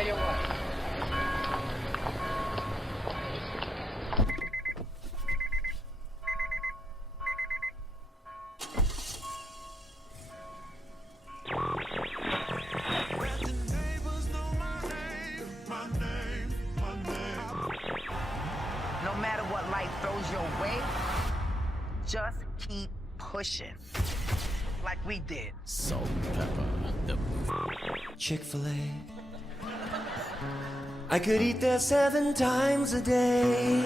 tell you what. No matter what life throws your way, just keep pushing. Like we did. Salt, pepper, the Chic-Fil-A. I could eat there 7 times a day.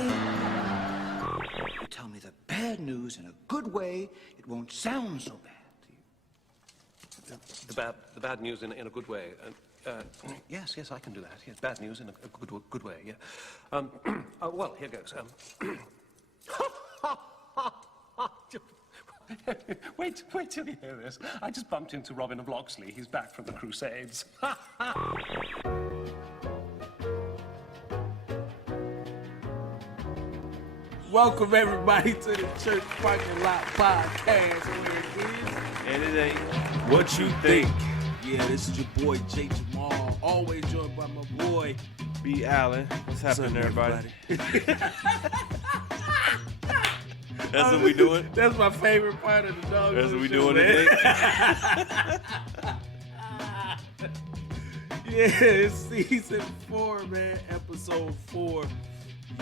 You tell me the bad news in a good way, it won't sound so bad to you. The bad news in a good way. Yes, I can do that. Yes, bad news in a good way. Yeah. Well, here goes. Wait till you hear this. I just bumped into Robin of Locksley. He's back from the Crusades. Welcome everybody to the Church Parking Lot Podcast. Here it is. And it ain't what you think. Yeah, this is your boy Jay Jamaal, always joined by my boy B. Allen. What's happening, everybody? That's what we doing? That's my favorite part of the dog. That's what we show, doing man. today? Yeah, it's season 4, man. Episode 4.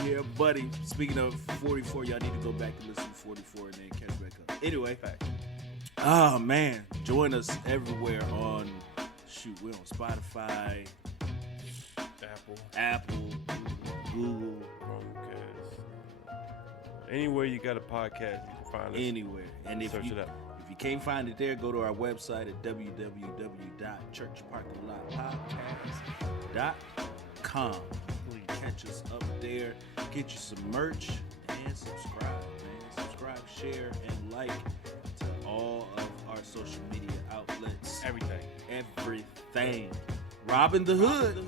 Yeah, buddy. Speaking of 44, y'all need to go back and listen to 44 and then catch back up. Anyway, oh man, join us everywhere on we're on Spotify, Apple, Google, Chromecast. Anywhere you got a podcast, you can find us. anywhere. And if Search you it up. if you can't find it there, go to our website at www.churchparkinglotpodcast.com. Please catch us up there, get you some merch, and subscribe, man. Subscribe, share, and like to all of our social media outlets. Everything. Robin the Hood.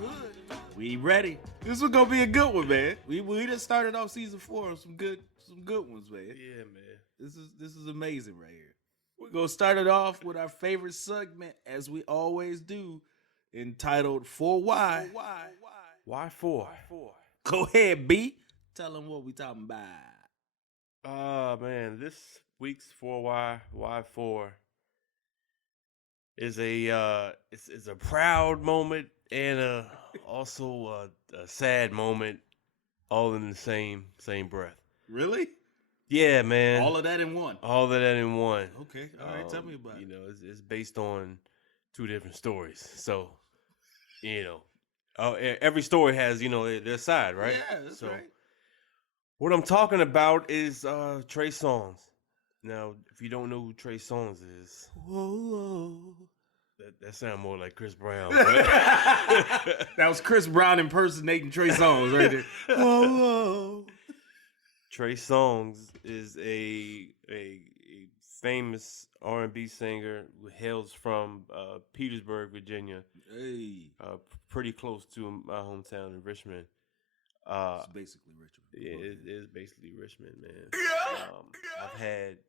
We ready. This is gonna be a good one, man. We just started off season 4 on some good ones, man. Yeah, man. This is amazing right here. We're gonna start it off with our favorite segment, as we always do, entitled For Why. Why 4? Go ahead, B. Tell them what we talking about. Man, this week's 4 why 4 is a proud moment and also a sad moment, all in the same breath. Really? Yeah, man. All of that in one. All of that in one. Okay. All right. Tell me about it. You know, it's based on 2 different stories. So, every story has, their side, right? Yeah, that's right. What I'm talking about is Trey Songz. Now, if you don't know who Trey Songz is, Whoa. that sounds more like Chris Brown. That was Chris Brown impersonating Trey Songz right there. Whoa. Trey Songz is a famous R&B singer who hails from Petersburg, Virginia. Hey. Pretty close to my hometown in Richmond. It's basically Richmond. Yeah, it is basically Richmond, man. I've had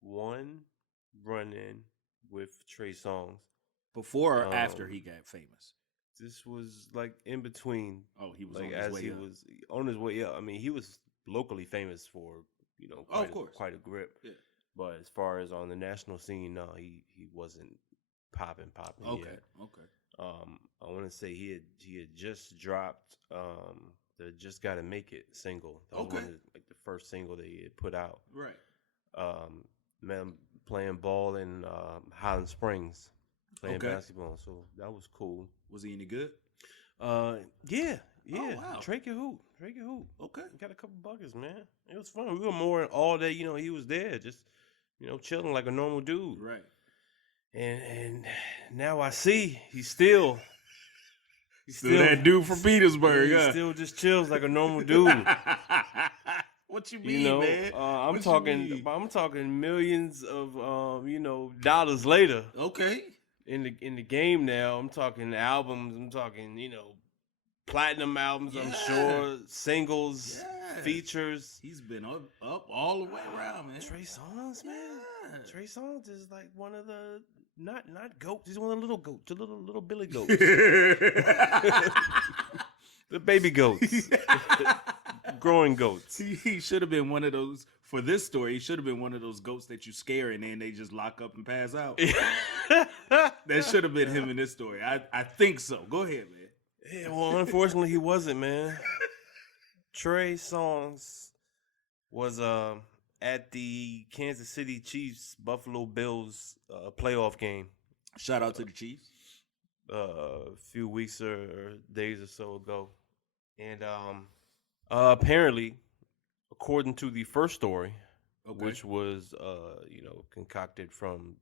one run-in with Trey Songz. Before or after he got famous? This was like in between. Oh, he was like on his as way he up. was on his way up. I mean, he was locally famous for quite a grip. Yeah. But as far as on the national scene, no, he wasn't popping Okay. yet. Okay. I want to say he had just dropped the "Just Gotta Make It" single. That was like the first single that he had put out. Right. Man, playing ball in Highland Springs, playing Okay. basketball. So that was cool. Was he any good? Yeah. Oh, wow. Trey can hoop. Okay. Got a couple buckets, man. It was fun. We were more all day. He was there, just chilling like a normal dude. Right. And now I see he's still that dude from Petersburg. He still just chills like a normal dude. What you mean, man? I'm talking millions of dollars later. Okay. In the game now, I'm talking albums. I'm talking platinum albums. Yeah. I'm sure singles, Yeah. features. He's been up all the way around, man. Trey Songz, man. Yeah. Trey Songz is like one of the Not goats. He's one of the little goats, the little billy goats, the baby goats, growing goats. He should have been one of those for this story. He should have been one of those goats that you scare and then they just lock up and pass out. That should have been him in this story. I think so. Go ahead, man. Yeah, well, unfortunately, he wasn't, man. Trey Songz was at the Kansas City Chiefs Buffalo Bills playoff game. Shout out to the Chiefs. A few weeks or days or so ago, and apparently, according to the first story, which was concocted from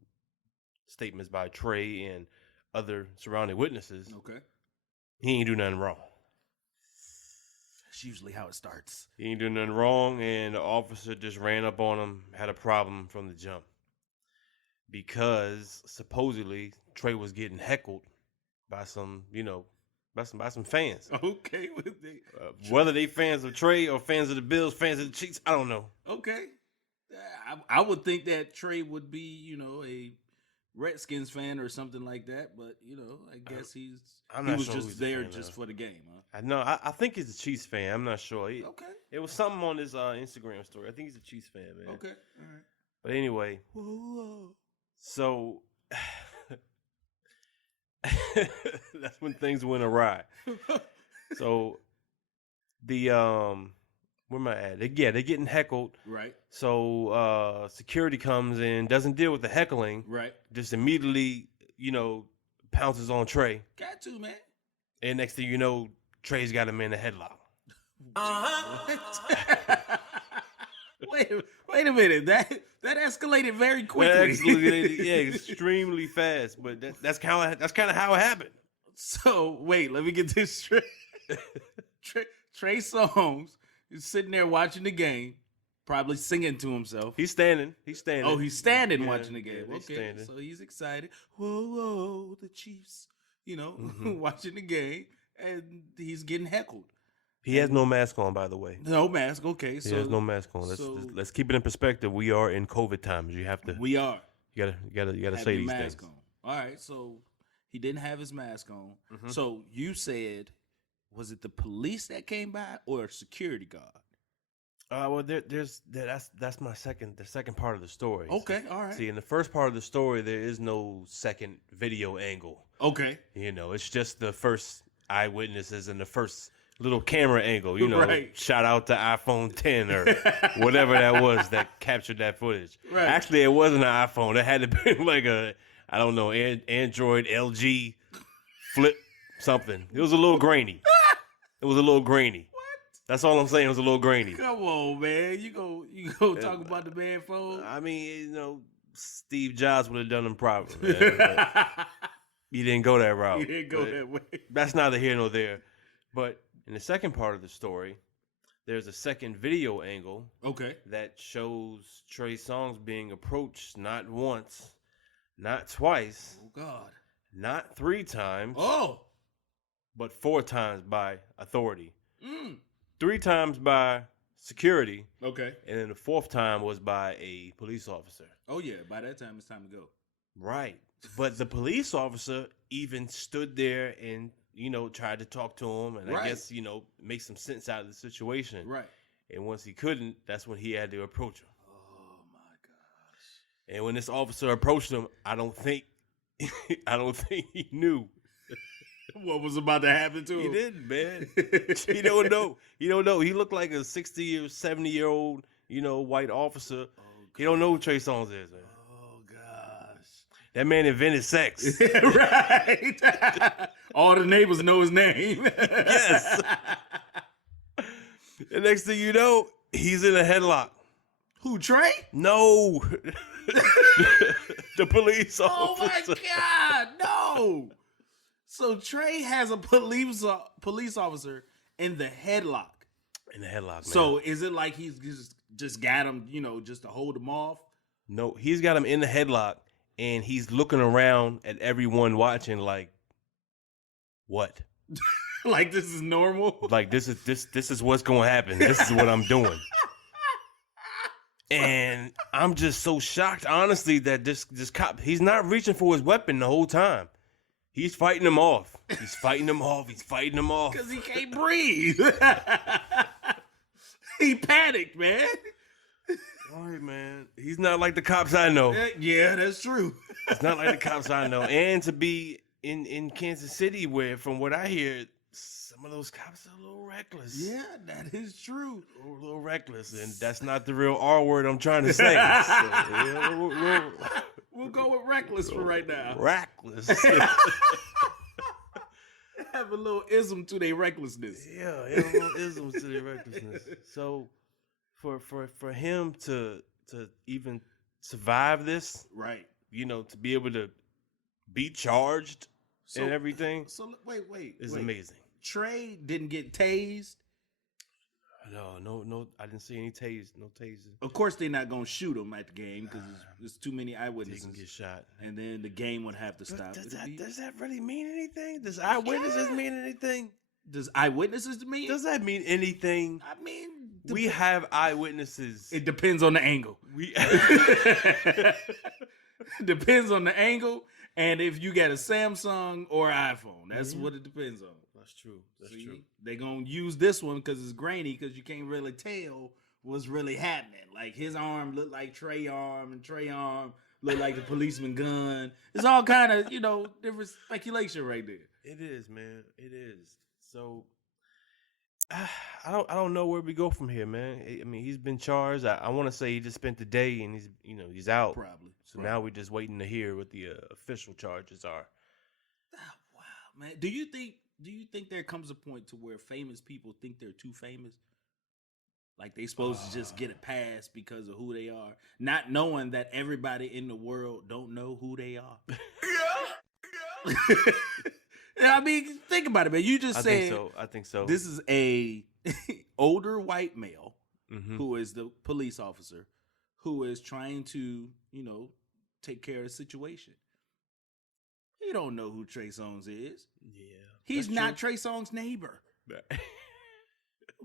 statements by Trey and other surrounding witnesses, he ain't do nothing wrong. That's usually how it starts. He ain't do nothing wrong, and the officer just ran up on him, had a problem from the jump. Because supposedly Trey was getting heckled by some, by some fans. Okay. Whether they fans of Trey or fans of the Bills, fans of the Chiefs, I don't know. Okay. I would think that Trey would be, a Redskins fan or something like that, but I guess he was just there just for the game, huh? I think he's a Chiefs fan. I'm not sure. It was something on his Instagram story. I think he's a Chiefs fan, man. Okay, all right. But anyway, so that's when things went awry. So the where am I at? They're getting heckled. Right. So security comes in, doesn't deal with the heckling. Right. Just immediately, pounces on Trey. Got to, man. And next thing you know, Trey's got him in a headlock. Wait a minute. That escalated very quickly. Extremely fast. But that's kind of how it happened. So wait, let me get this straight. Trey Songz is sitting there watching the game, probably singing to himself. He's standing. Oh, he's standing watching the game. Yeah, okay, standing. So he's excited. Whoa, the Chiefs. Watching the game, and he's getting heckled. He has no mask on, by the way. No mask. Okay, he has no mask on. Let's keep it in perspective. We are in COVID times. You have to. We are. You gotta say these things. On. All right, so he didn't have his mask on. Mm-hmm. So you said, was it the police that came by or a security guard? Well, that's my the second part of the story. Okay, all right. See, in the first part of the story, there is no second video angle. Okay. It's just the first eyewitnesses and the first little camera angle. Right. Shout out to iPhone 10 or whatever that was that captured that footage. Right. Actually, it wasn't an iPhone. It had to be like I don't know, Android, LG, flip something. It was a little grainy. That's all I'm saying. It was a little grainy. Come on, man. You go talk about the man phone. I mean, Steve Jobs would have done them properly. Man, he didn't go that route. He didn't go that way. That's neither here nor there. But in the second part of the story, there's a second video angle. Okay. That shows Trey Songz being approached not once, not twice. Oh God. Not 3 times. Oh. But 4 times by authority. 3 times by security. Okay. And then the 4th time was by a police officer. Oh, yeah. By that time, it's time to go. Right. But the police officer even stood there and, tried to talk to him and I guess, make some sense out of the situation. Right. And once he couldn't, that's when he had to approach him. Oh, my gosh. And when this officer approached him, I don't think he knew what was about to happen to him. He didn't, man. He don't know. He looked like a 60 or 70-year-old, white officer. Oh, he don't know who Trey Songz is, man. Oh, gosh. That man invented sex. Right. All the neighbors know his name. Yes. The next thing you know, he's in a headlock. Who, Trey? No. The police officer. Oh, my God. No. So Trey has a police officer in the headlock. In the headlock, man. So is it like he's just got him, just to hold him off? No, he's got him in the headlock, and he's looking around at everyone watching like, what? Like this is normal? Like this is what's going to happen. This is what I'm doing. And I'm just so shocked, honestly, that this cop, he's not reaching for his weapon the whole time. He's fighting him off. He's fighting him off. He's fighting him off. Because he can't breathe. He panicked, man. All right, man. He's not like the cops I know. Yeah, that's true. It's not like the cops I know. And to be in Kansas City, where, from what I hear, some of those cops are a little reckless. Yeah, that is true. A little reckless. And that's not the real R word I'm trying to say. So, yeah, We'll go with reckless for right now. reckless. Have a little ism to their recklessness. Yeah, a little isms to their recklessness. So for him to even survive this, Right. to be able to be charged and everything So wait. is amazing. Trey didn't get tased. No, I didn't see any no tasing. Of course, they're not gonna shoot him at the game because there's too many He eyewitnesses. can get shot. And then the game would have to stop. Does that really mean anything? Does eyewitnesses mean anything? Does eyewitnesses mean? Does that mean anything? I mean, We have eyewitnesses. it depends on the angle. We Depends on the angle, and if you got a Samsung or iPhone, that's what it depends on. That's true. That's See, true. they gonna use this one because it's grainy, because you can't really tell what's really happening. Like his arm looked like Trey arm, and Trey arm looked like the policeman gun. It's all kind of different speculation right there. It is, man. It is. So I don't know where we go from here, man. I mean, he's been charged. I want to say he just spent the day and he's out. Probably. So now we're just waiting to hear what the official charges are. Wow, man. Do you think there comes a point to where famous people think they're too famous? Like they supposed to just get a pass because of who they are, not knowing that everybody in the world don't know who they are. I mean, think about it, man. You just said I think so. This is a older white male Mhm. who is the police officer who is trying to, take care of the situation. He don't know who Trey Songz is. Yeah. He's that's not Trey Songz's neighbor. true.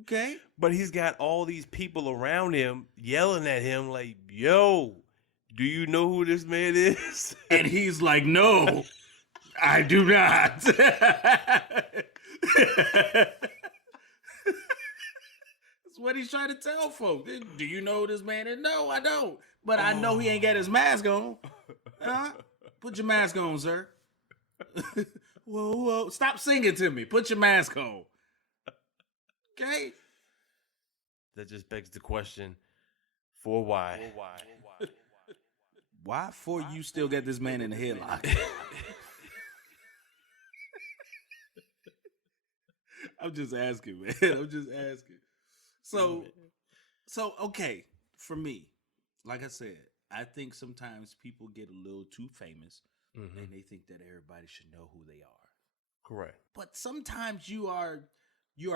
Okay? But he's got all these people around him yelling at him like, "Yo, do you know who this man is?" And he's like, "No, I do not." That's what he's trying to tell folks. Do you know who this man is? No, I don't. But I know he ain't got his mask on. Huh? Put your mask on, sir. Whoa. Stop singing to me. Put your mask on. Okay? That just begs the question, for why? Why for you still got this man in the headlock? I'm just asking, man. I'm just asking. So okay, for me, like I said, I think sometimes people get a little too famous and they think that everybody should know who they are. Correct. But sometimes you are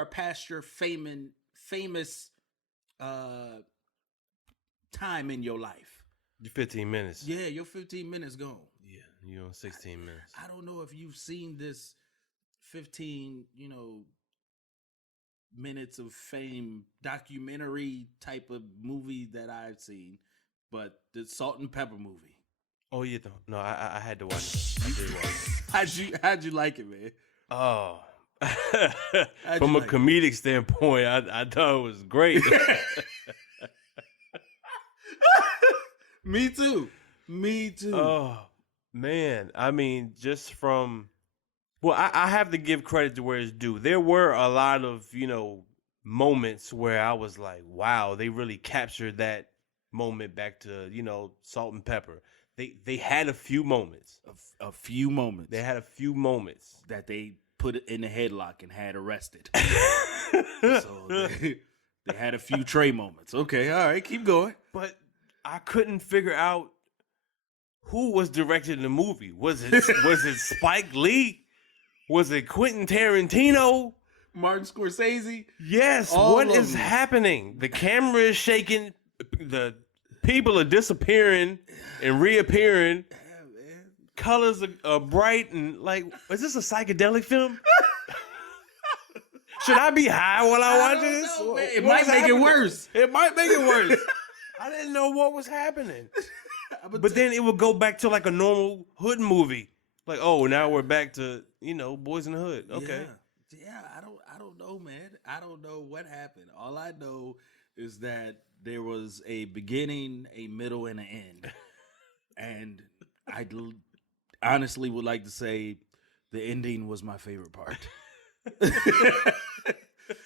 past your famous time in your life. Your 15 minutes. Yeah, your 15 minutes gone. Yeah, you're on 16 minutes. I don't know if you've seen this 15, minutes of fame documentary type of movie that I've seen, but the Salt and Pepper movie. Oh, you don't? No, I had to watch it. I did watch it. How'd you like it, man? Oh. How'd From you a like comedic standpoint, I thought it was great. Me too. Oh, man. I mean, just from... Well, I have to give credit to where it's due. There were a lot of, moments where I was like, wow, they really captured that moment back to, Salt and Pepper. They had a few moments. A few moments. They had a few moments. That they put it in the headlock and had arrested. So they had a few Trey moments. Okay, all right, keep going. But I couldn't figure out who was directing the movie. Was it Spike Lee? Was it Quentin Tarantino? Martin Scorsese? Yes. What is happening? The camera is shaking. The people are disappearing and reappearing. Yeah, man. Colors are bright and like, is this a psychedelic film? Should I be high while I watch this? Know, it might make it worse. It might make it worse. I didn't know what was happening. But then it would go back to like a normal hood movie. Like, oh, now we're back to, Boys in the Hood. Okay. Yeah, I don't know, man. I don't know what happened. All I know is that there was a beginning, a middle, and an end. And I honestly would like to say the ending was my favorite part.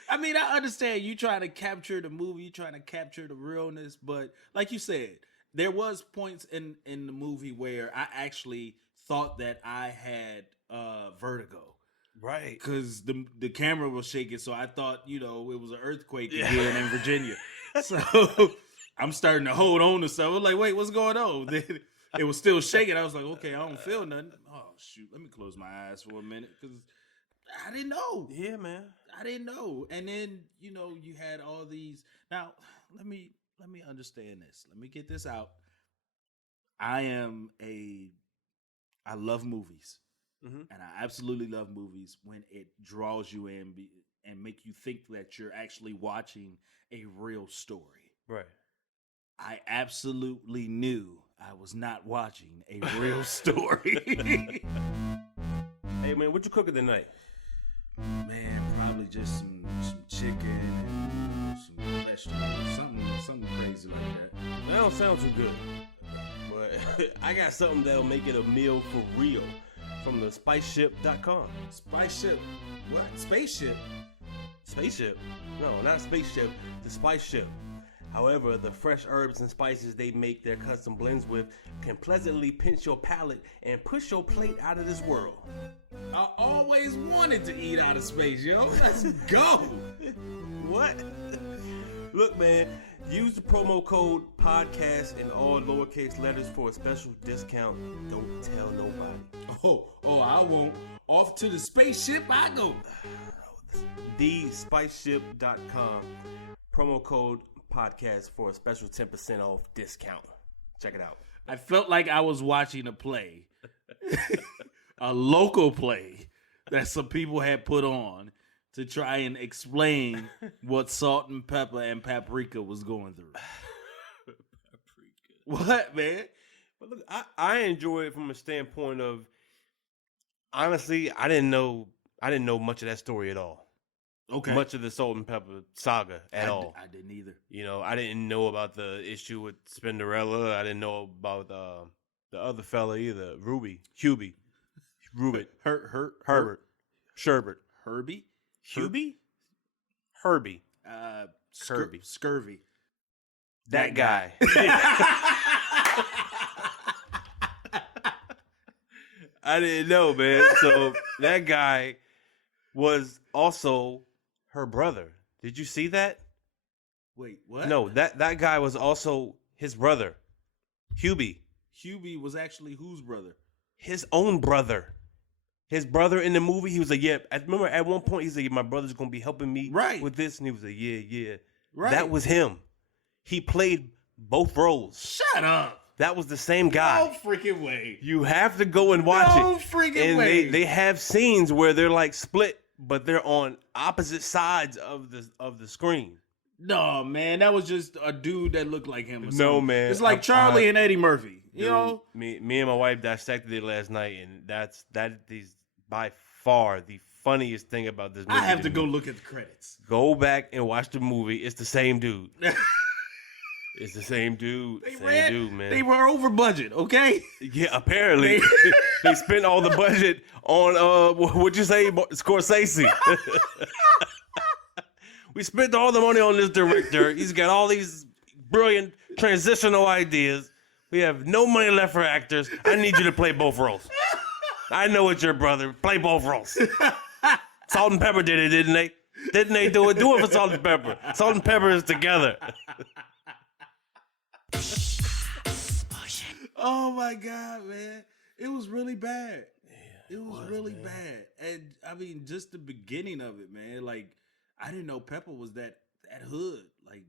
I mean, I understand you trying to capture the movie, you trying to capture the realness, but like you said, there was points in the movie where I actually thought that I had vertigo. Right. Because the camera was shaking, so I thought, it was an earthquake again in Virginia. So I'm starting to hold on to stuff. I was like, wait, what's going on? Then it was still shaking. I was like, okay, I don't feel nothing. Oh, shoot. Let me close my eyes for a minute because I didn't know. Yeah, man. I didn't know. And then, you had all these. Now, let me understand this. Let me get this out. I love movies. Mm-hmm. And I absolutely love movies when it draws you in and make you think that you're actually watching a real story. Right. I absolutely knew I was not watching a real story. Hey, man, what you cooking tonight? Man, probably just some chicken and some vegetables, something crazy like that. That don't sound too good. But I got something that'll make it a meal for real. From the spiceship.com. Spaceship? What? Spaceship? Spaceship? No, not spaceship. The Spice Ship. However, the fresh herbs and spices they make their custom blends with can pleasantly pinch your palate and push your plate out of this world. I always wanted to eat out of space, yo. Let's go. What? Look, man, use the promo code podcast in all lowercase letters for a special discount. Don't tell nobody. Oh, I won't. Off to the spaceship I go. TheSpiceship.com. Promo code podcast for a special 10% off discount. Check it out. I felt like I was watching a play. A local play that some people had put on to try and explain what Salt and Pepper and Paprika was going through. Paprika. What, man? But look, I enjoy it from a standpoint of, honestly, I didn't know much of that story at all. Okay. Much of the Salt and Pepper saga at all. I didn't either. I didn't know about the issue with Spinderella. I didn't know about the other fella either. Hubie. Rubit. Herbert. Sherbert. Herbie? Hubie? Herbie. Kirby. Scurvy. That guy. I didn't know, man. So that guy was also her brother. Did you see that? Wait, what? No, that guy was also his brother. Hubie. Hubie was actually whose brother? His own brother. His brother in the movie, he was like, yeah. I remember at one point, he's like, my brother's going to be helping me with this. And he was like, yeah. Right. That was him. He played both roles. Shut up. That was the same guy. No freaking way. You have to go and watch it. No freaking and way. They have scenes where they're like split, but they're on opposite sides of the screen. No, man, that was just a dude that looked like him. Or No, something. man. It's like Charlie and Eddie Murphy. You know, me and my wife dissected it last night, and that is by far the funniest thing about this movie. I have to go look at the credits. Go back and watch the movie. It's the same dude. It's the same dude. Dude, man. They were over budget, okay? Yeah, apparently they spent all the budget on what'd you say, Scorsese? We spent all the money on this director. He's got all these brilliant transitional ideas. We have no money left for actors. I need you to play both roles. I know it's your brother. Play both roles. Salt and Pepper did it, didn't they? Didn't they do it? Do it for Salt and Pepper. Salt and Pepper is together. Oh my God, man. It was really bad. Yeah, it was really bad. And I mean, just the beginning of it, man. Like, I didn't know Pepper was that hood. Like,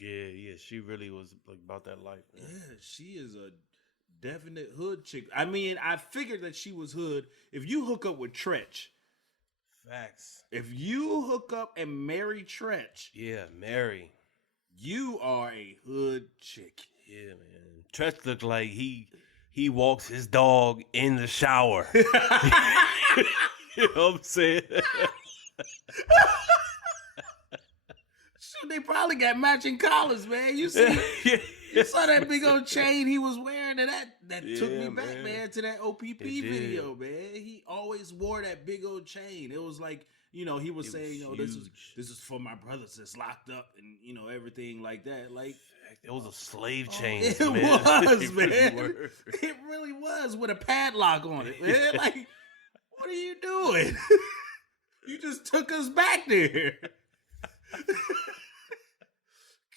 yeah, she really was like about that life. Man. Yeah, she is a definite hood chick. I mean, I figured that she was hood. If you hook up with Tretch. Facts. If you hook up and marry Tretch. Yeah, Mary. You are a hood chick. Yeah, man. Tretch looked like he walks his dog in the shower. You know what I'm saying? Shoot, they probably got matching collars, man. You see, you saw that big old chain he was wearing, and that took me back, man, to that OPP video, man. He always wore that big old chain. It was like, he was saying, this is for my brothers that's locked up, and everything like that. Like, it was a slave chain. It man. was, man. It really was, with a padlock on it, man. Like, what are you doing? You just took us back there.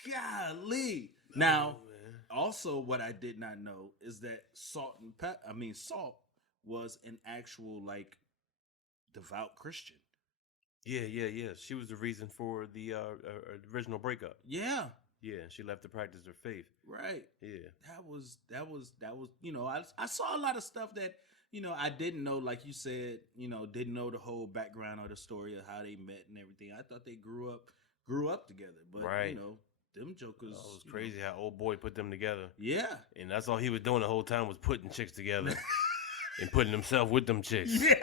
Golly. Now, also what I did not know is that Salt was an actual, like, devout Christian. Yeah. She was the reason for the original breakup. Yeah. Yeah, she left to practice her faith. Right. Yeah. That was I saw a lot of stuff that, I didn't know, like you said, didn't know the whole background or the story of how they met and everything. I thought they grew up together. But, right. Them jokers. It was crazy how old boy put them together. Yeah. And that's all he was doing the whole time was putting chicks together and putting himself with them chicks. Yes.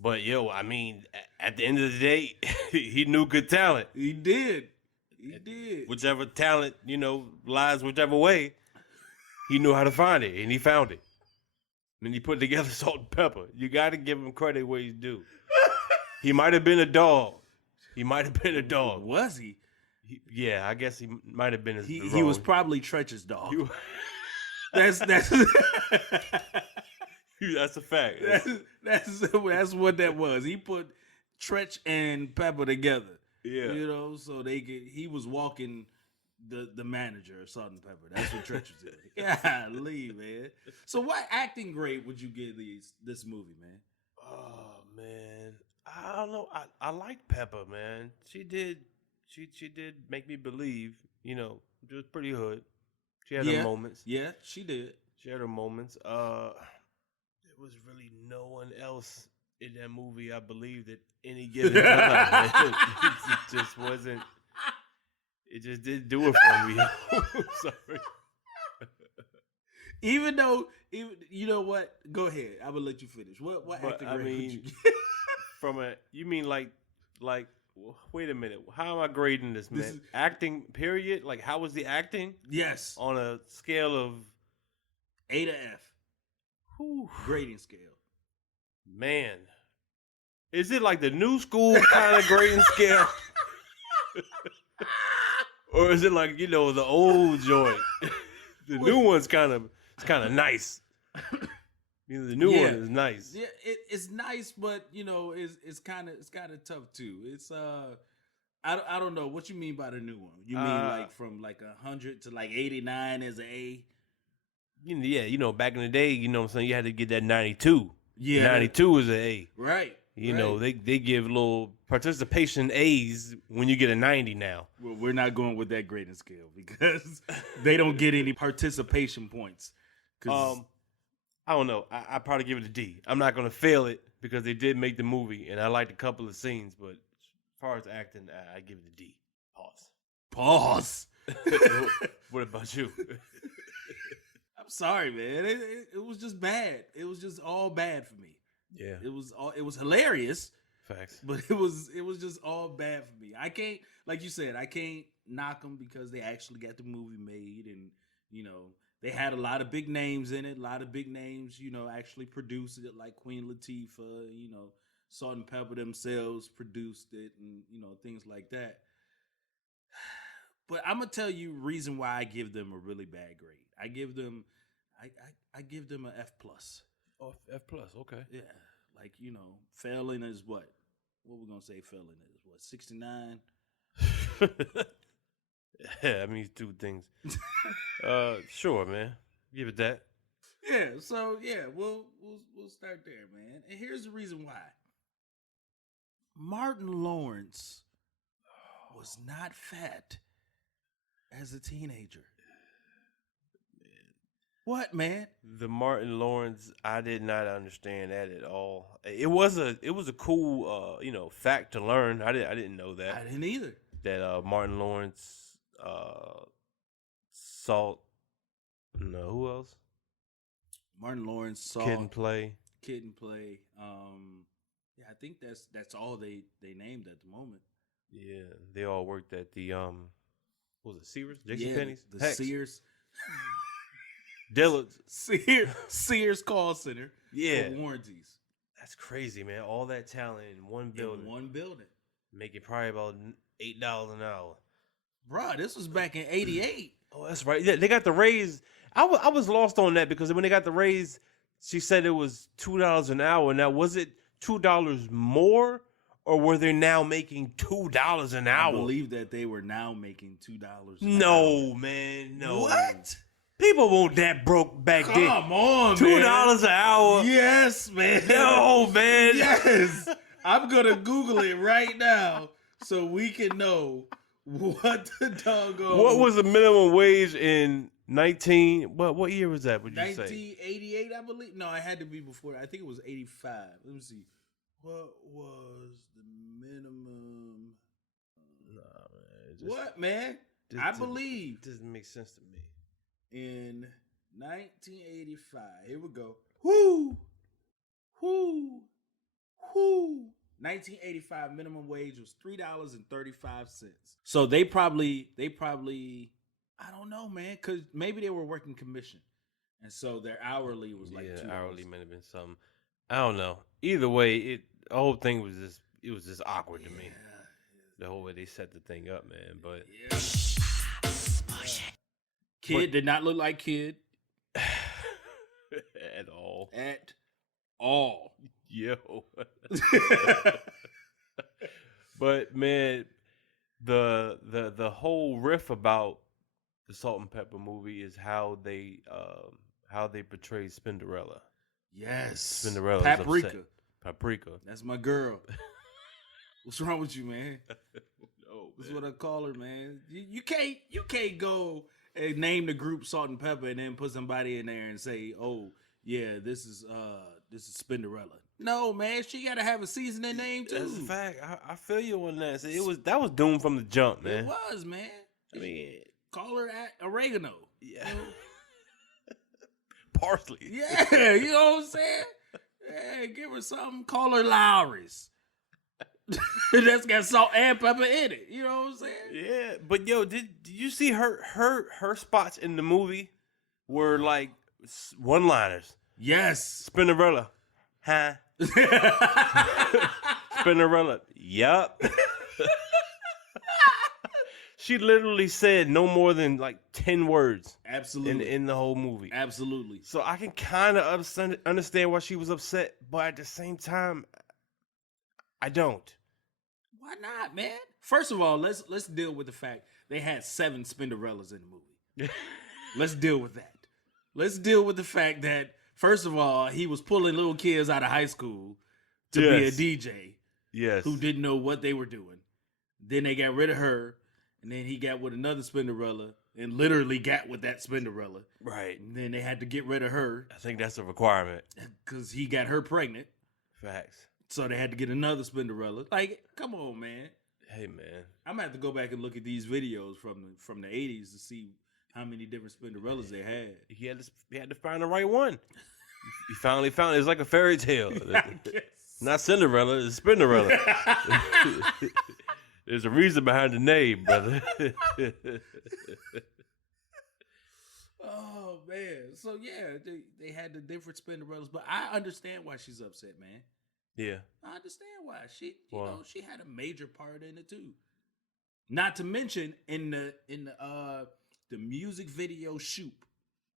But, I mean, at the end of the day, he knew good talent. He did. He did. Whichever talent, lies whichever way, he knew how to find it, and he found it. And he put together Salt and Pepper. You got to give him credit where he's due. He might have been a dog. Was he? Yeah, I guess he might have been his He was probably Tretch's dog. That's that's a fact. That's what that was. He put Tretch and Pepper together. Yeah. So he was walking the manager of Salt and Pepper. That's what Tretch was doing. Golly, man. So what acting grade would you give this movie, man? Oh man. I don't know. I liked Pepper, man. She did make me believe, she was pretty hood. She had her moments. Yeah, she did. She had her moments. There was really no one else in that movie I believed at any given time. It just wasn't. It just didn't do it for me. I'm sorry. Even you know what? Go ahead. I will let you finish. What acting grade would you give? You mean like, wait a minute. How am I grading this, man? Acting, period? Like, how was the acting? Yes. On a scale of A to F. Whew. Grading scale. Man. Is it like the new school kind of grading scale? Or is it like, the old joint? The new one's kind of nice. The new one is nice. Yeah, it's nice, but it's kind of tough too. It's I don't know what you mean by the new one. You mean like from like 100 to like 89 as an A? Yeah, back in the day, what I'm saying, you had to get that 92. Yeah, 92 is an A. Right. They give little participation A's when you get a 90 now. Well, we're not going with that grading scale because they don't get any participation points. I don't know. I probably give it a D. I'm not going to fail it because they did make the movie, and I liked a couple of scenes. But as far as acting, I give it a D. Pause. What about you? I'm sorry, man. It was just bad. It was just all bad for me. Yeah. It was hilarious. Facts. But it was just all bad for me. I can't, like you said, I can't knock them because they actually got the movie made, and they had a lot of big names in it. A lot of big names, actually produced it, like Queen Latifah. Salt and Pepper themselves produced it, and things like that. But I'm gonna tell you reason why I give them a really bad grade. I give them an F plus. Oh, F plus, okay. Yeah, like failing is what? What we gonna say? Failing is what? 69. Yeah, I mean two things. Sure, man. Give it that. Yeah. So yeah, we'll start there, man. And here's the reason why. Martin Lawrence was not fat as a teenager. What, man? The Martin Lawrence, I did not understand that at all. It was a cool fact to learn. I didn't know that. I didn't either. That Martin Lawrence Salt. No, who else? Martin Lawrence, Saul, Kid and Play. Kid and Play. Yeah, I think that's all they named at the moment. Yeah, they all worked at the what was it, Sears? JC Yeah, Penney's? the Sears. Dillard's. Sears call center. Yeah. For warranties. That's crazy, man. All that talent in one building. In one building. Making probably about $8 an hour. Bruh, this was back in '88. Oh, that's right. Yeah, they got the raise. I was lost on that because when they got the raise, she said it was $2 an hour. Now, was it $2 more, or were they now making $2 an hour? I believe that they were now making $2 No, man, no. What? People weren't that broke back then. Come on, $2 an hour. Yes, man. No, man. Yes. I'm gonna Google it right now so we can know what the doggone. What was the minimum wage in what year was that? Would you say 1988? I believe. No, it had to be before. I think it was 85. Let me see. What was the minimum? Nah, man. What, man? I believe doesn't make sense to me. In 1985, here we go. Whoo. 1985 minimum wage was $3.35. So they probably, I don't know, man, because maybe they were working commission, and so their hourly was like $2. Hourly might have been something. I don't know. Either way, the whole thing was just awkward to me. The whole way they set the thing up, man. But Kid did not look like Kid at all. At all. Yo. But man, the whole riff about the Salt and Pepper movie is how they portray Spinderella. Yes. Spinderella. Paprika. That's my girl. What's wrong with you, man? No, That's what I call her, man. You can't go and name the group Salt and Pepper and then put somebody in there and say, "Oh, yeah, this is Spinderella." No, man, she gotta have a seasoning name too. That's a fact. I feel you on that. That was doomed from the jump, man. It was, man. I mean, call her oregano. Yeah. Parsley. Yeah, you know what I'm saying? Yeah, give her something. Call her Lowry's. That's got salt and pepper in it. You know what I'm saying? Yeah, but yo, did you see her spots in the movie were like one-liners? Yes. Spinderella. Huh? Spinderella. Yup. She literally said no more than like 10 words. Absolutely. In the whole movie. Absolutely. So I can kind of understand why she was upset, but at the same time, I don't. Why not, man? First of all, let's deal with the fact they had 7 Spinderellas in the movie. Let's deal with that. Let's deal with the fact that, first of all, he was pulling little kids out of high school to be a DJ. Yes. Who didn't know what they were doing. Then they got rid of her, and then he got with another Spinderella and literally got with that Spinderella. Right. And then they had to get rid of her. I think that's a requirement. Because he got her pregnant. Facts. So they had to get another Spinderella. Like, come on, man. Hey, man. I'm gonna have to go back and look at these videos from the 80s to see how many different Spinderellas they had. He had to find the right one. He finally found it. It's like a fairy tale. Not Cinderella, it's Spinderella. There's a reason behind the name, brother. Oh man. So yeah, they had the different Spinderellas, but I understand why she's upset, man. Yeah. I understand why. She she had a major part in it too. Not to mention in the music video Shoop.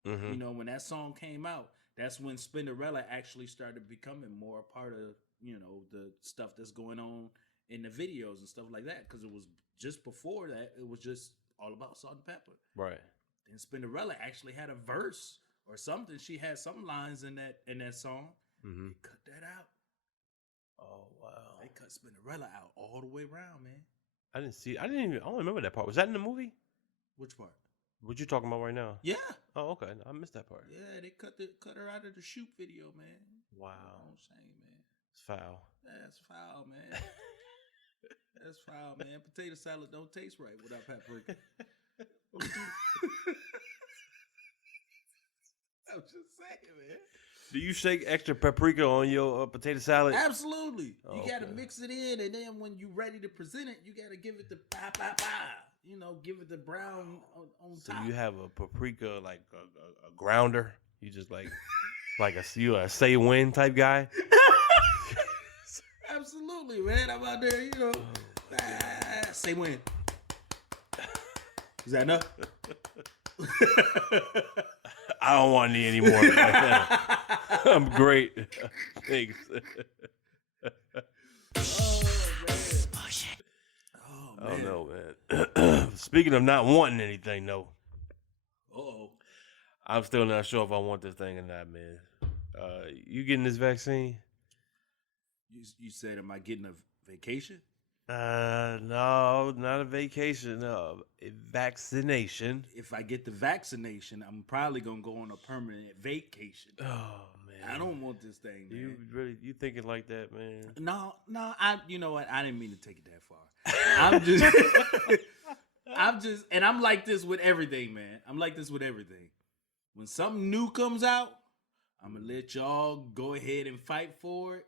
Mm-hmm. You know, when that song came out, that's when Spinderella actually started becoming more a part of, you know, the stuff that's going on in the videos and stuff like that. Because it was just before that, it was just all about Salt and Pepper. Right. And Spinderella actually had a verse or something. She had some lines in that song. Mm-hmm. They cut that out. Oh wow. They cut Spinderella out all the way around, man. I don't remember that part. Was that in the movie? Which part? What you talking about right now? Yeah. Oh, okay. I missed that part. Yeah, they cut her out of the Shoot video, man. Wow. Oh, shame, man. It's foul. That's foul, man. That's foul, man. Potato salad don't taste right without paprika. I'm just saying, man. Do you shake extra paprika on your potato salad? Absolutely. You got to Okay. mix it in, and then when you're ready to present it, you got to give it the pa. You know, give it the brown on So top. you have a paprika like a grounder? You just like you a say when type guy? Absolutely, man. I'm out there, you know. Say when. Is that enough? I don't want any anymore. I'm great. Thanks. Oh, I man. don't know, man. Speaking of not wanting anything, though, Uh-oh. I'm still not sure if I want this thing or not, man. You getting this vaccine? You said, am I getting a vacation? No, not a vacation. No, a vaccination. If I get the vaccination, I'm probably going to go on a permanent vacation. Oh man, I don't want this thing, man. You thinking like that, man? No, you know what? I didn't mean to take it that far. And I'm like this with everything, man. I'm like this with everything. When something new comes out, I'm going to let y'all go ahead and fight for it.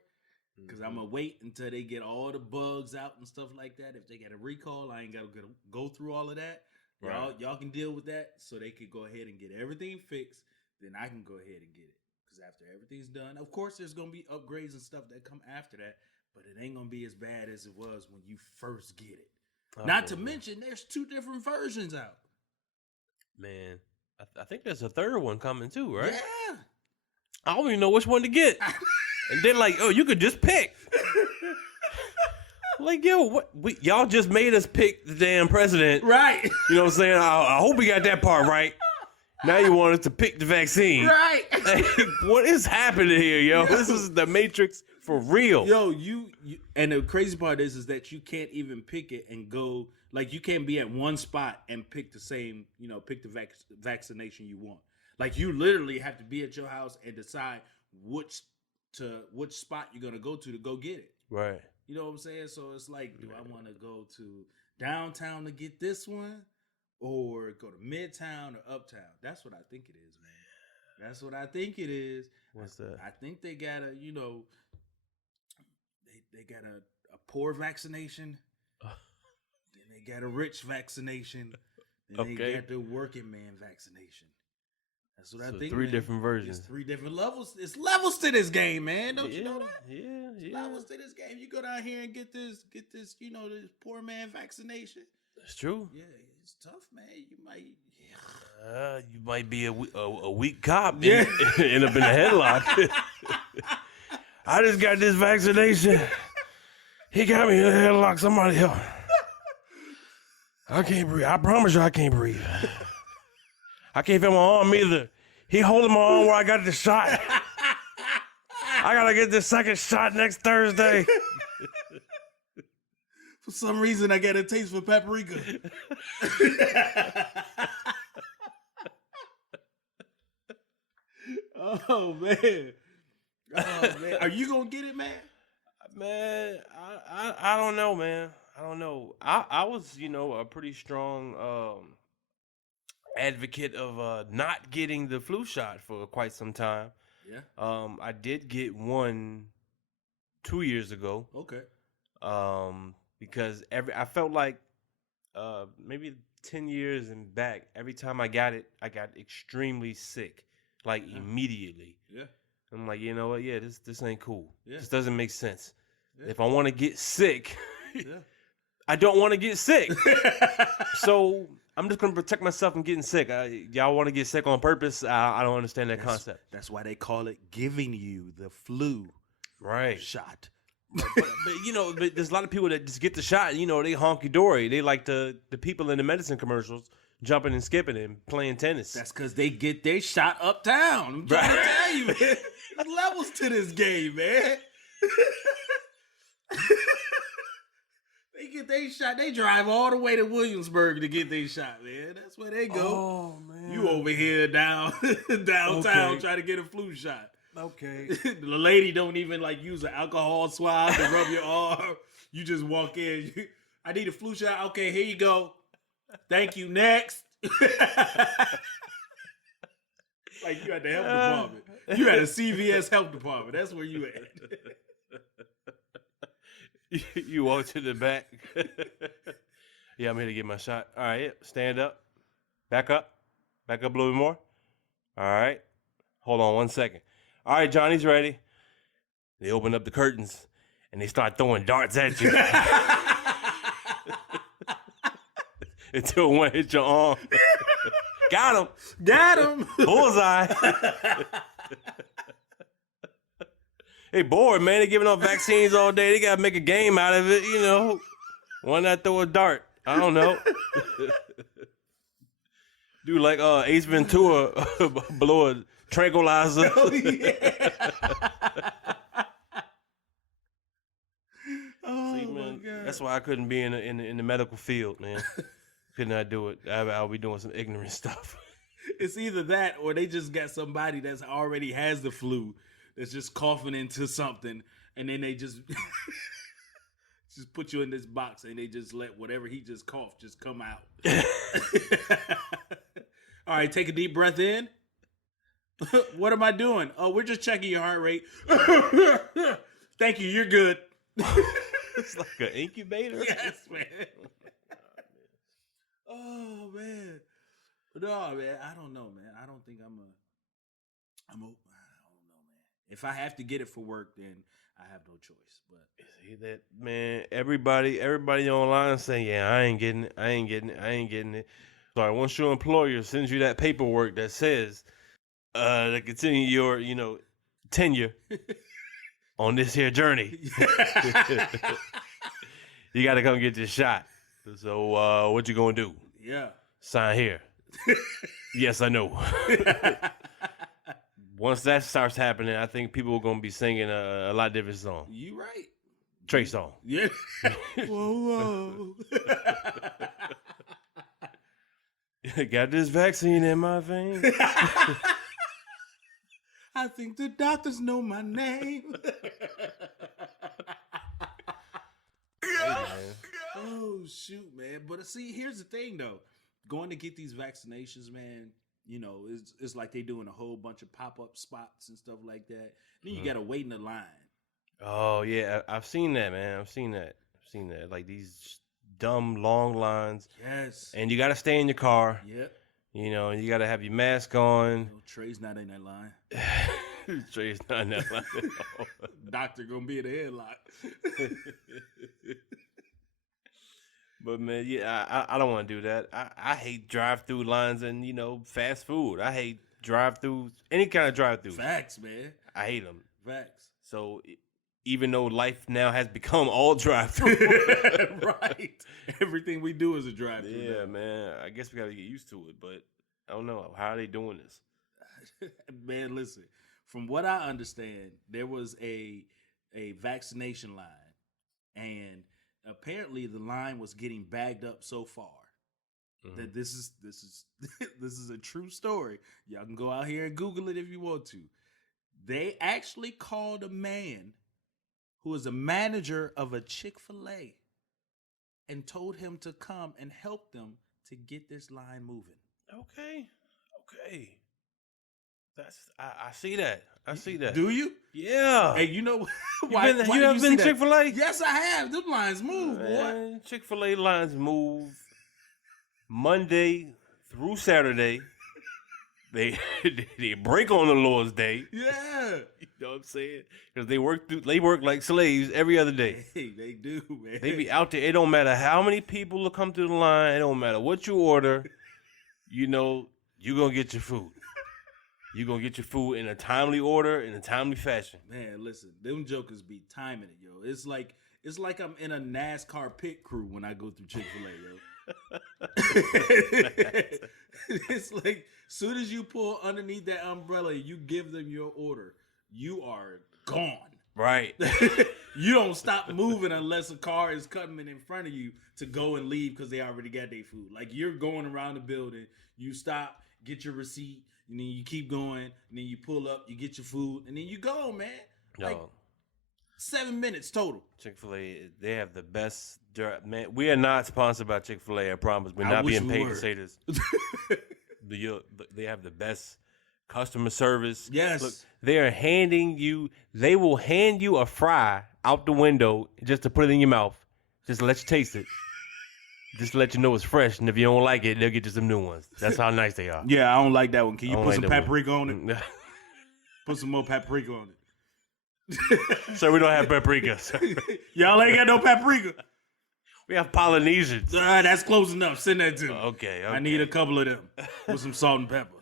Because I'm going to wait until they get all the bugs out and stuff like that. If they got a recall, I ain't got to go through all of that. Right. Y'all can deal with that so they can go ahead and get everything fixed. Then I can go ahead and get it. Because after everything's done, of course, there's going to be upgrades and stuff that come after that. But it ain't going to be as bad as it was when you first get it. Not to mention, there's 2 different versions out. Man, I think there's a third one coming too, right? Yeah. I don't even know which one to get. And then like, oh, you could just pick. Like, yo, what? Y'all just made us pick the damn president. Right. You know what I'm saying? I hope we got that part right. Now you want us to pick the vaccine. Right. Like, what is happening here, yo? This is the Matrix for real. Yo, you and the crazy part is that you can't even pick it and go, like, you can't be at one spot and pick the same, pick the vaccination you want. Like, you literally have to be at your house and decide which spot you're going to go get it. Right. You know what I'm saying? So it's like, do I want to go to downtown to get this one or go to midtown or uptown? That's what I think it is, man. That's what I think it is. What's that? I think they got a, they got a poor vaccination. Then they got a rich vaccination. Then they got the working man vaccination. That's what I think. 3 man. different versions. It's 3 different levels. It's levels to this game, man. Don't you know that? Yeah, There's levels to this game. You go down here and get this, this poor man vaccination. That's true. Yeah, it's tough, man. You You might be a weak cop and Yeah. end up in a headlock. I just got this vaccination. He got me in a headlock. Somebody help. I can't breathe. I promise you I can't breathe. I can't feel my arm either. He holding my arm where I got the shot. I gotta get the second shot next Thursday. For some reason, I got a taste for paprika. Oh man. Are you gonna get it, man? Man, I don't know, man. I don't know. I was, a pretty strong advocate of not getting the flu shot for quite some time. Yeah. I did get one 2 years ago. Okay. Because I felt like maybe 10 years and back, every time I got it, I got extremely sick, like immediately. Yeah. I'm like, you know what? Yeah, this ain't cool. Yeah. This doesn't make sense. Yeah. If I want to get sick, Yeah. I don't want to get sick. So I'm just gonna protect myself from getting sick. Y'all want to get sick on purpose? I don't understand that concept. That's why they call it giving you the flu Right. shot. But there's a lot of people that just get the shot. They honky dory. They like the people in the medicine commercials jumping and skipping and playing tennis. That's because they get their shot uptown. I'm trying to tell you, man. There's levels to this game, man. They get their shot. They drive all the way to Williamsburg to get their shot, man. That's where they go. Oh man, You over here downtown Okay. trying to get a flu shot. okay? The lady don't even use an alcohol swab to rub your arm. You just walk in. I need a flu shot. Okay, here you go. Thank you. Next. Like you had the health department. You had a CVS health department. That's where you at. You walk to the back. Yeah, I'm here to get my shot. All right, yeah, stand up. Back up. Back up a little bit more. All right. Hold on 1 second. All right, Johnny's ready. They open up the curtains and they start throwing darts at you. Until one hits your arm. Got him. Got him. Bullseye. They bored, man. They giving out vaccines all day. They got to make a game out of it, you know. Why not throw a dart? I don't know. Do like Ace Ventura blow a tranquilizer. Oh, yeah. Oh, See, my man, God. that's why I couldn't be in the medical field, man. Could not do it. I'll be doing some ignorant stuff. It's either that or they just got somebody that's already has the flu that's just coughing into something, and then they just just put you in this box and they just let whatever he just coughed just come out. All right, take a deep breath in. What am I doing? Oh, we're just checking your heart rate. Thank you, you're good. It's like an incubator. Yes, man. Oh, man. No, man, I don't know, man. I don't think I don't know, man. If I have to get it for work, then I have no choice. But See that, man, everybody online saying, yeah, I ain't getting it. So once your employer sends you that paperwork that says to continue your, tenure on this here journey, you got to come get this shot. So what you gonna do? yeah. Sign here. Yes, I know. Once that starts happening, I think people are gonna be singing a lot different song. You right. Trey Songz. Yeah. Whoa, whoa. Got this vaccine in my veins. I think the doctors know my name. Oh, shoot, man. But see, here's the thing, though. Going to get these vaccinations, man, it's like they doing a whole bunch of pop-up spots and stuff like that. Then you got to wait in the line. Oh, yeah. I've seen that, man. I've seen that. Like these dumb, long lines. Yes. And you got to stay in your car. Yep. And you got to have your mask on. Trey's not in that line. Trey's not in that line at all. Doctor going to be in the headlock. But man, yeah, I don't want to do that. I hate drive-through lines and fast food. I hate drive-throughs, any kind of drive-through. Facts, man. I hate them. Facts. So even though life now has become all drive-through, Right. Everything we do is a drive-through. Yeah, man. I guess we got to get used to it. But I don't know, how are they doing this? Man, listen. From what I understand, there was a vaccination line, and apparently the line was getting bagged up so far that this is a true story. Y'all can go out here and Google it if you want to. They actually called a man who is a manager of a Chic-Fil-A and told him to come and help them to get this line moving. Okay. I see that. I see that. Do you? Yeah. Hey, you know You ever been to Chick-fil-A? Yes, I have. Them lines move, boy. Man, Chick-fil-A lines move Monday through Saturday. They break on the Lord's Day. Yeah. You know what I'm saying? Because they work like slaves every other day. Hey, they do, man. They be out there. It don't matter how many people will come through the line. It don't matter what you order. You're going to get your food. You're going to get your food in a timely order, in a timely fashion. Man, listen, them jokers be timing it, yo. It's like I'm in a NASCAR pit crew when I go through Chick-fil-A, yo. It's like, soon as you pull underneath that umbrella, you give them your order, you are gone. Right. You don't stop moving unless a car is coming in front of you to go and leave because they already got their food. Like, you're going around the building, you stop, get your receipt, and then you keep going, and then you pull up, you get your food, and then you go, man. Like, 7 minutes total. Chick-fil-A, they have the best Man, we are not sponsored by Chick-Fil-A. I promise. We're not wish being we paid were. to say this. They have the best customer service. Yes. Look, they will hand you a fry out the window just to put it in your mouth, just to let you taste it, just to let you know it's fresh. And if you don't like it, they'll get you some new ones. That's how nice they are. Yeah, I don't like that one. Can you I don't put like some that one. paprika on it? Put some more paprika on it. So we don't have paprika. Sir. Y'all ain't got no paprika. We have Polynesians. That's close enough. Send that to me. Okay. I need a couple of them with some salt and pepper.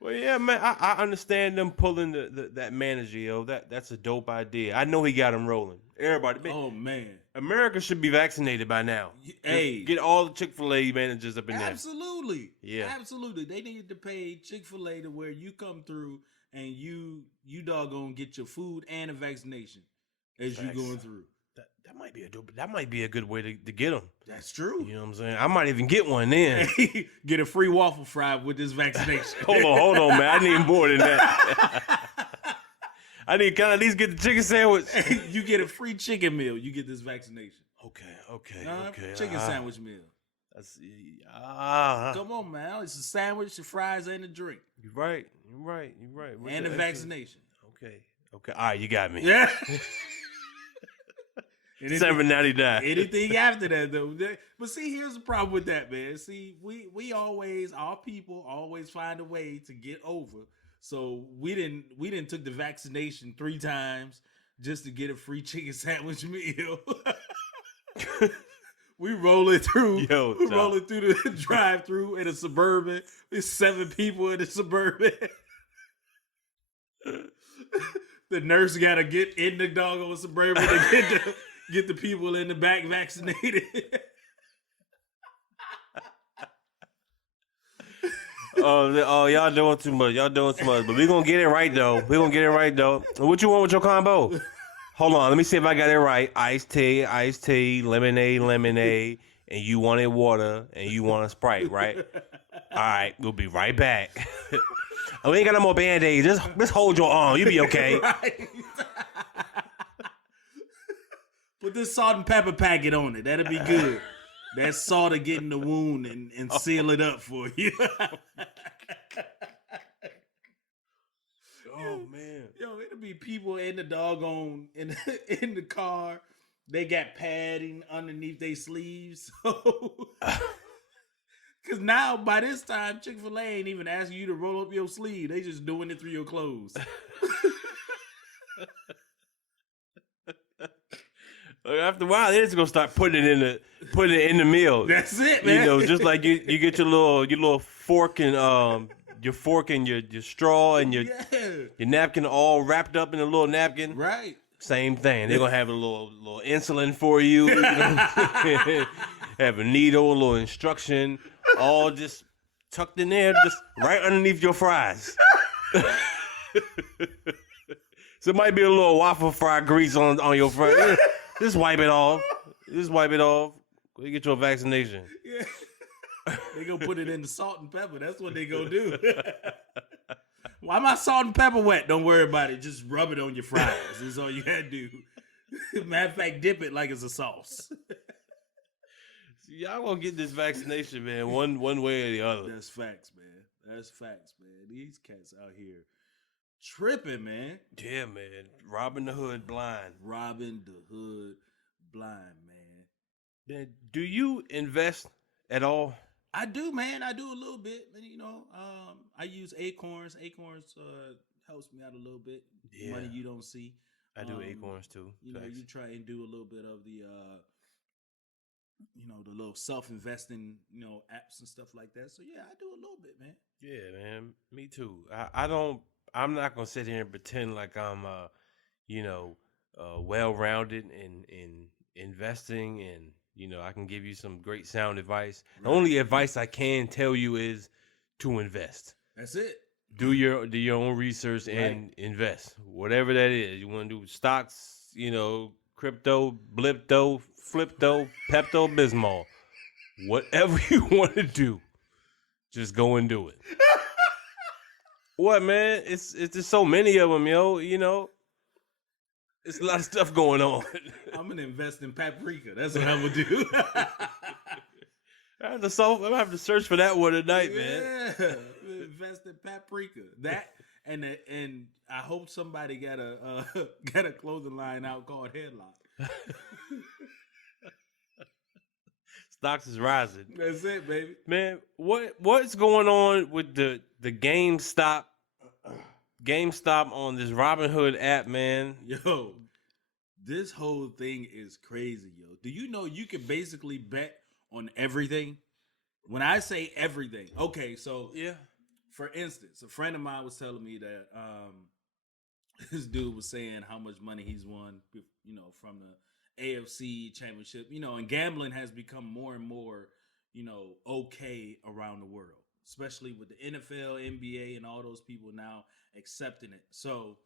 Well, yeah, man, I understand them pulling that manager, yo. That's a dope idea. I know he got him rolling. Everybody, man, Oh man. America should be vaccinated by now. Hey. Get all the Chick-fil-A managers up in there. Absolutely. Yeah. Absolutely. They need to pay Chick-fil-A to where you come through and you doggone get your food and a vaccination as you Facts. going through. That might be a good way to get them. That's true. You know what I'm saying? I might even get one then. Get a free waffle fry with this vaccination. Hold on, man. I need more than that. Can I at least get the chicken sandwich? You get a free chicken meal. You get this vaccination. Okay. Chicken sandwich meal. That's, Come on, man. It's a sandwich, the fries, and the drink. You're right. What's And the extra? vaccination. Okay. All right, you got me. Yeah. $7.99. Anything after that, though. But see, here's the problem with that, man. See, we always, our people always find a way to get over. So we didn't took the vaccination 3 times just to get a free chicken sandwich meal. We rolling through. We rolling through the drive-through in a Suburban. There's 7 people in the Suburban. The nurse gotta get in the doggone Suburban to get the people in the back vaccinated. Oh, y'all doing too much. But we're gonna get it right though. What you want with your combo? Hold on, let me see if I got it right. Iced tea, lemonade, and you wanted water, and you want a Sprite, right? All right, we'll be right back. We ain't got no more Band-Aids. Just hold your arm. You'll be okay. Right. Put this salt and pepper packet on it. That'll be good. That salt to get in the wound and seal it up for you. Oh man. Yo, it'll be people in the doggone in the car. They got padding underneath their sleeves. So cause now by this time, Chick-fil-A ain't even asking you to roll up your sleeve. They just doing it through your clothes. After a while, they're just gonna start putting it in the meal. That's it, man. You know, just like you get your little fork and your fork and your straw and your napkin all wrapped up in a little napkin. Right. Same thing. They're gonna have a little insulin for you. You know? Have a needle, a little instruction, all just tucked in there, just right underneath your fries. So it might be a little waffle fry grease on your fries. Just wipe it off. Go get your vaccination. Yeah. They gonna put it in the salt and pepper. That's what they gonna do. Why my salt and pepper wet? Don't worry about it. Just rub it on your fries. That's all you gotta do. Matter of fact, dip it like it's a sauce. Y'all gonna get this vaccination, man, one way or the other. That's facts, man. These cats out here tripping, man. Yeah, man. Robbing the hood blind. Man, do you invest at all? I do, man. I do a little bit. You know, I use Acorns. Acorns helps me out a little bit. Yeah. Money you don't see. I do Acorns too. You know, Facts. you try and do a little bit of the, the little self-investing, apps and stuff like that. So yeah, I do a little bit, man. Yeah, man. Me too. I'm not gonna sit here and pretend like I'm, well-rounded in investing, and I can give you some great sound advice. Right. The only advice I can tell you is to invest. That's it. Do your own research and invest. Whatever that is. You want to do stocks, crypto, blipto, flipto, Pepto, Bismol. Whatever you want to do, just go and do it. What, man? It's just so many of them, yo. You know, it's a lot of stuff going on. I'm gonna invest in paprika. That's what I'm gonna do. I'm gonna have to search for that one tonight, man. Yeah, invest in paprika. That and I hope somebody got a clothing line out called Headlock. Stocks is rising. That's it, baby. Man, what's going on with the GameStop on this Robinhood app, man? Yo, this whole thing is crazy, yo. Do you know you can basically bet on everything? When I say everything, okay, so Yeah. for instance, a friend of mine was telling me that this dude was saying how much money he's won, you know, from the AFC championship, you know, and gambling has become more and more, you know, okay around the world, especially with the NFL, NBA, and all those people now accepting it. So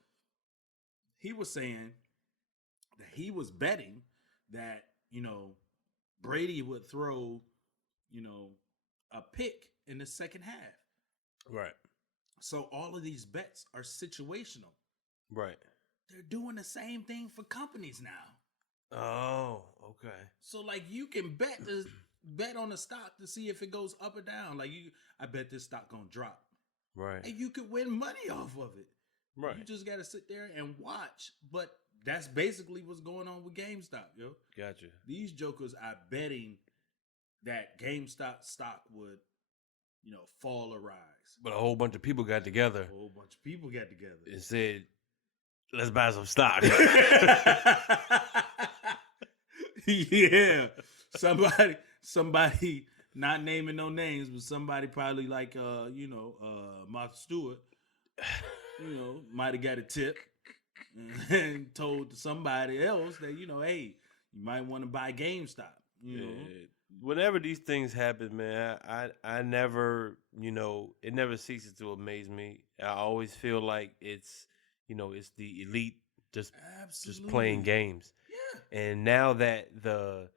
he was saying that he was betting that, you know, Brady would throw, you know, a pick in the second half. Right. So all of these bets are situational. Right. They're doing the same thing for companies now. Oh, okay. So like you can bet on a stock to see if it goes up or down. Like I bet this stock gonna drop. Right. And you could win money off of it. Right. You just gotta sit there and watch. But that's basically what's going on with GameStop, yo. Gotcha. These jokers are betting that GameStop stock would, you know, fall or rise. But a whole bunch of people got together A whole bunch of people got together. and said, "Let's buy some stock." Yeah. Somebody not naming no names, but somebody probably like Martha Stewart, you know, might have got a tip and told somebody else that, you know, hey, you might want to buy GameStop. You know. Whenever these things happen, man, I never, you know, it never ceases to amaze me. I always feel like it's, you know, it's the elite just playing games. Yeah. And now that the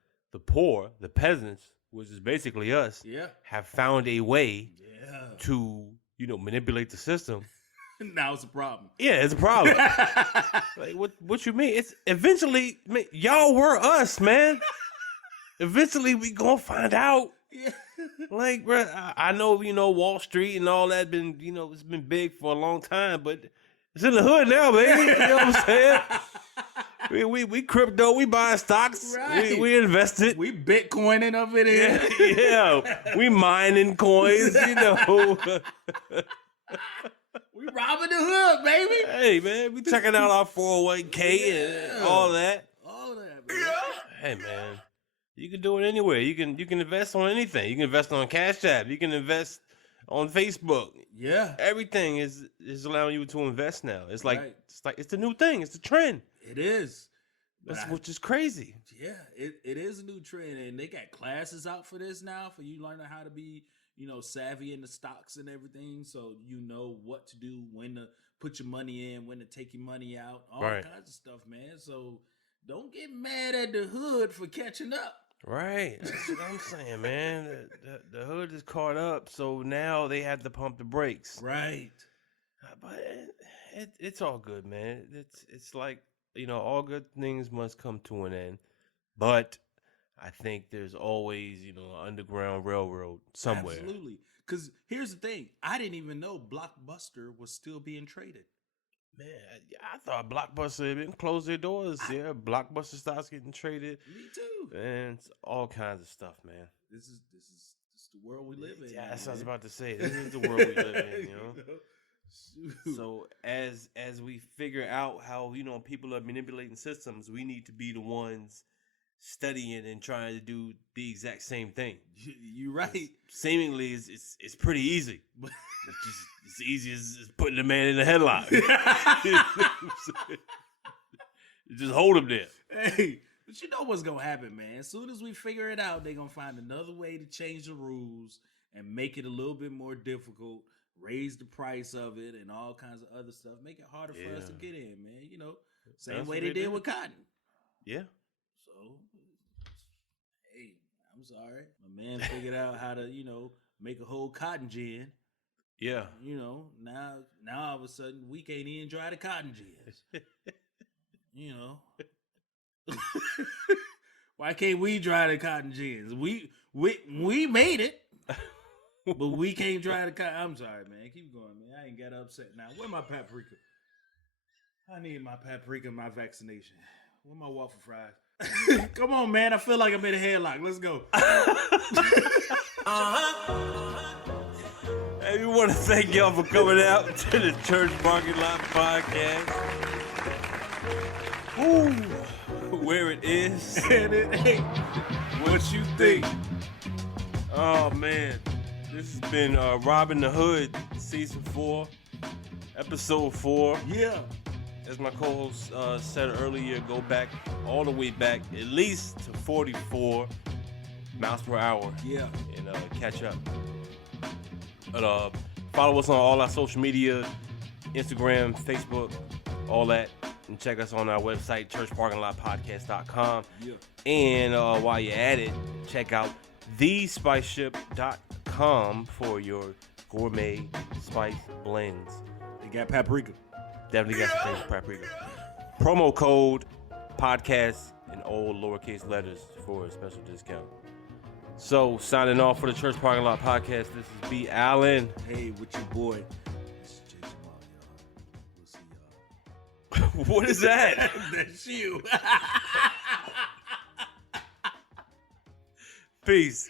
poor, the peasants, which is basically us, Yeah. have found a way Yeah. to, you know, manipulate the system. Now it's a problem. Yeah, it's a problem. Like what you mean? It's eventually, man, y'all were us, man. Eventually we gonna find out. Yeah. Like, bro, I know, you know, Wall Street and all that been, you know, it's been big for a long time, but it's in the hood now, baby. You know what I'm saying? We crypto, we buying stocks, Right. we invested. We Bitcoining of it in. Yeah, we mining coins, you know. We robbing the hood, baby. Hey, man, we checking out our 401k and all that. All of that, man. Hey, man, you can do it anywhere. You can invest on anything. You can invest on Cash App. You can invest on Facebook. Yeah. Everything is allowing you to invest now. It's like Right. it's the new thing. It's the trend. It is. Which is crazy. Yeah, it is a new trend, and they got classes out for this now for you learning how to be, you know, savvy in the stocks and everything, so you know what to do, when to put your money in, when to take your money out, all Right. kinds of stuff, man. So don't get mad at the hood for catching up. Right. That's what I'm saying, man. The hood is caught up, so now they have to pump the brakes. Right. But it's all good, man. It's like, you know, all good things must come to an end. But I think there's always, you know, an underground railroad somewhere. Absolutely. Because here's the thing. I didn't even know Blockbuster was still being traded. Man, I thought Blockbuster had been closed their doors. Yeah, Blockbuster stocks getting traded. Me too. And it's all kinds of stuff, man. This is the world we live in. Yeah, that's what I was man. about to say. This is the world we live in, you know? Shoot. So as we figure out how, you know, people are manipulating systems, we need to be the ones studying and trying to do the exact same thing. You're right. Seemingly, it's pretty easy. It's just as easy as putting a man in a headlock. You just hold him there. Hey, but you know what's gonna happen, man. As soon as we figure it out, they're gonna find another way to change the rules and make it a little bit more difficult, raise the price of it, and all kinds of other stuff. Make it harder for us to get in, man. You know, same That's way what they they did did. with cotton. Yeah. So, hey, I'm sorry. My man figured out how to, you know, make a whole cotton gin. Yeah. You know, now all of a sudden we can't even dry the cotton gins. You know. Why can't we dry the cotton gins? We made it. But we can't dry the cotton. I'm sorry, man. Keep going, man. I ain't got upset now. Where my paprika? I need my paprika and my vaccination. Where my waffle fries? Come on, man. I feel like I'm in a headlock. Let's go. Hey, we want to thank y'all for coming out to the Church Parking Lot Podcast. Ooh, where it is And it ain't what you think. Oh man, this has been Robin the Hood, season 4, episode 4. Yeah. As my co-host said earlier, go back all the way back, at least to 44 miles per hour. Yeah. And catch up. But follow us on all our social media, Instagram, Facebook, all that. And check us on our website, churchparkinglotpodcast.com. Yeah. And while you're at it, check out thespiceship.com for your gourmet spice blends. They got paprika. Definitely got some things for paprika. Promo code podcast in all lowercase letters for a special discount. So, signing off for the Church Parking Lot Podcast, this is B. Allen. Hey, with your boy. This is Jay Jamaal, y'all. We'll see y'all. What is that? That's you. Peace.